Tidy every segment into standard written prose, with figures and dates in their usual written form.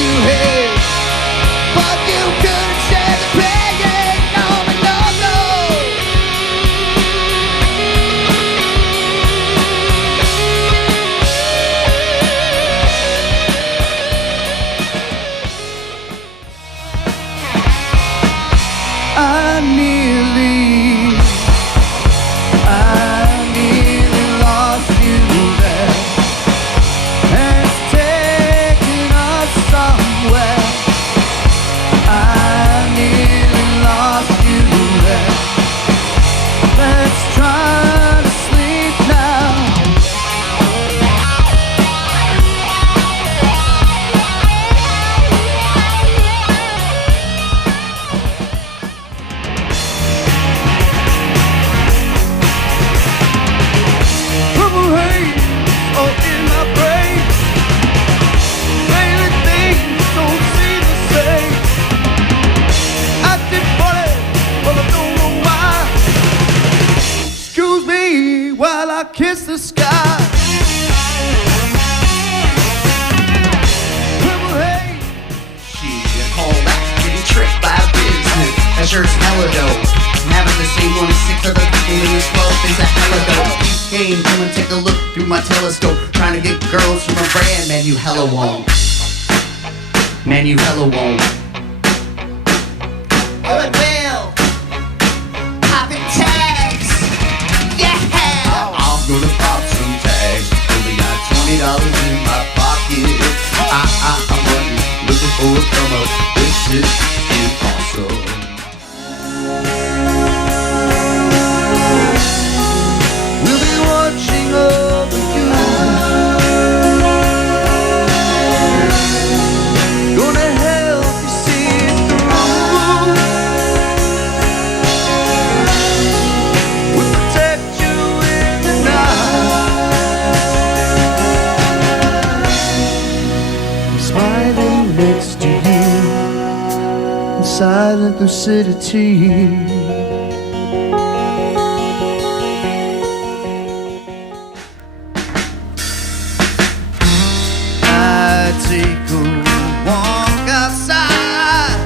you hate, but you couldn't share the pain. No, no, no. I nearly lost you there, and it's taken us somewhere. I nearly lost you there. Let's try to sleep now. Purple haze all in my brain. Lately things don't seem the same. Acting funny, but I don't know why. Excuse me while I kiss the sky. Purple haze. Shit, call back, getting tricked by business. That shirt's hella dope. Having the same one as 6 other people in this club is a hella dope. Game, come and take a look through my telescope. Trying to get girls from a brand, man, you hella won't. Man, you hella won't. Good Bill, popping tags, yeah. I'm gonna pop some tags. Only got $20 in my pocket. I'm running, looking for a come up. This is awesome. We'll be watching over you. Gonna help you see it through. We'll protect you in the night. Smiling next to you, silent lucidity. I take a walk outside.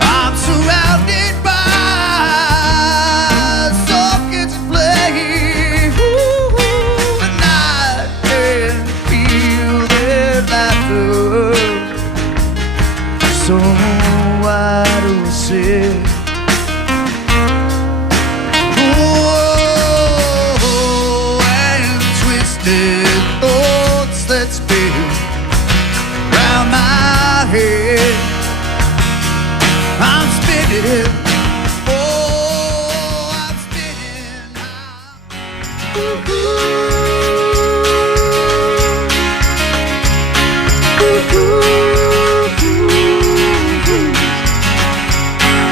I'm surrounded by sockets playing. And I can feel their laughter. So why do I sit? Oh, and twisted thoughts that spin round my head. I'm spinning. Oh, I'm spinning.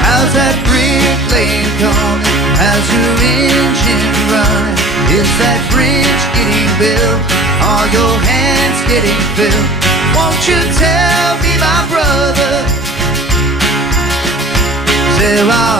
How's that brick lane coming? How's your engine running? Is that bridge getting built? Are your hands getting filled? Won't you tell me, my brother? There are